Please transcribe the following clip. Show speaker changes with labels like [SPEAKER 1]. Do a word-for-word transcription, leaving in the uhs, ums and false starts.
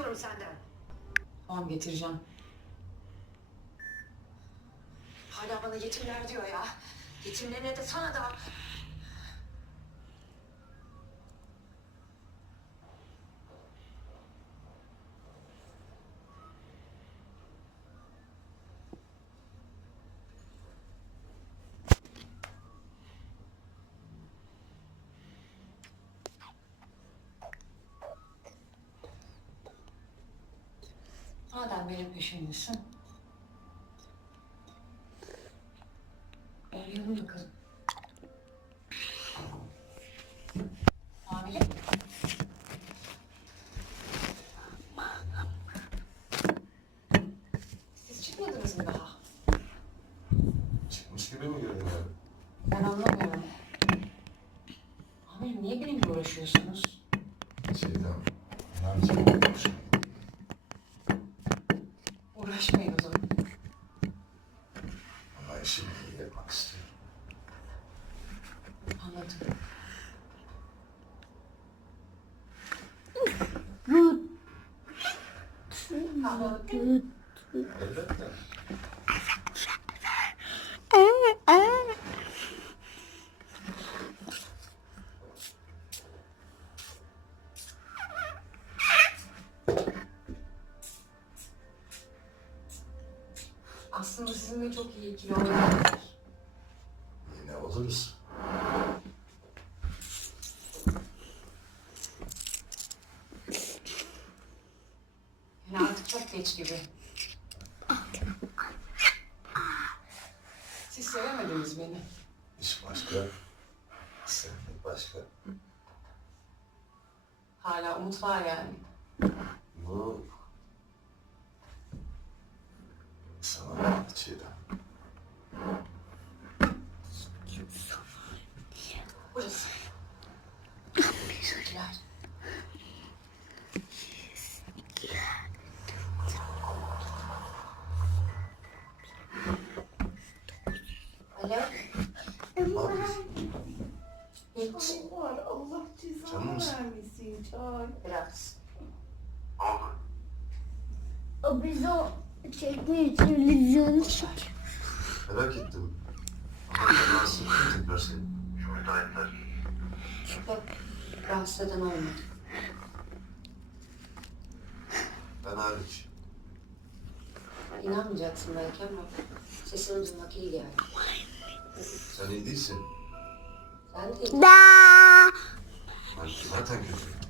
[SPEAKER 1] istiyorum senden.
[SPEAKER 2] Tamam, getireceğim.
[SPEAKER 1] Hala bana yetimler diyor ya. Yetimlerine de sana da.
[SPEAKER 2] Madem benim peşimdesin. Arayalım bakalım. Hamile mi? Siz çıkmadınız mı daha?
[SPEAKER 3] Çıkmış gibi mi görünüyor?
[SPEAKER 2] Ben anlamıyorum. Amirim, niye benimle uğraşıyorsunuz?
[SPEAKER 3] Şeyden, inancım olmuş.
[SPEAKER 2] Uğraşmayın o zaman.
[SPEAKER 3] Ama işimi iyi yapmak istiyorum.
[SPEAKER 2] Anladım. Anladım.
[SPEAKER 3] Elbette.
[SPEAKER 2] Aslında sizinle çok iyi ikili olabilir.
[SPEAKER 3] Yine oluruz.
[SPEAKER 2] Yani artık çok geç gibi. Siz sevemediniz beni.
[SPEAKER 3] İş başka, sevmek başka.
[SPEAKER 2] Hala umut var yani.
[SPEAKER 3] Bu sana ne Çiğdem?
[SPEAKER 2] Burası. Teşekkürler. Alo. Hiç.
[SPEAKER 4] Çay var. Allah cezanı
[SPEAKER 3] Canım mısın?
[SPEAKER 4] vermesin çay.
[SPEAKER 2] Biraz.
[SPEAKER 5] O biz o çekmeyi televizyonu çek.
[SPEAKER 3] Merak ettim. Allah rahatsız ettim tekrar seni. Şuradaydılar.
[SPEAKER 2] Yok. Rahatsız eden olmadı.
[SPEAKER 3] Ben hariç.
[SPEAKER 2] İnanmayacaksın belki ama sesini duymak iyi geldi.
[SPEAKER 3] Sen iyi değilsin.
[SPEAKER 2] Sen değil.
[SPEAKER 5] Da.
[SPEAKER 3] Ben zaten kötüyüm.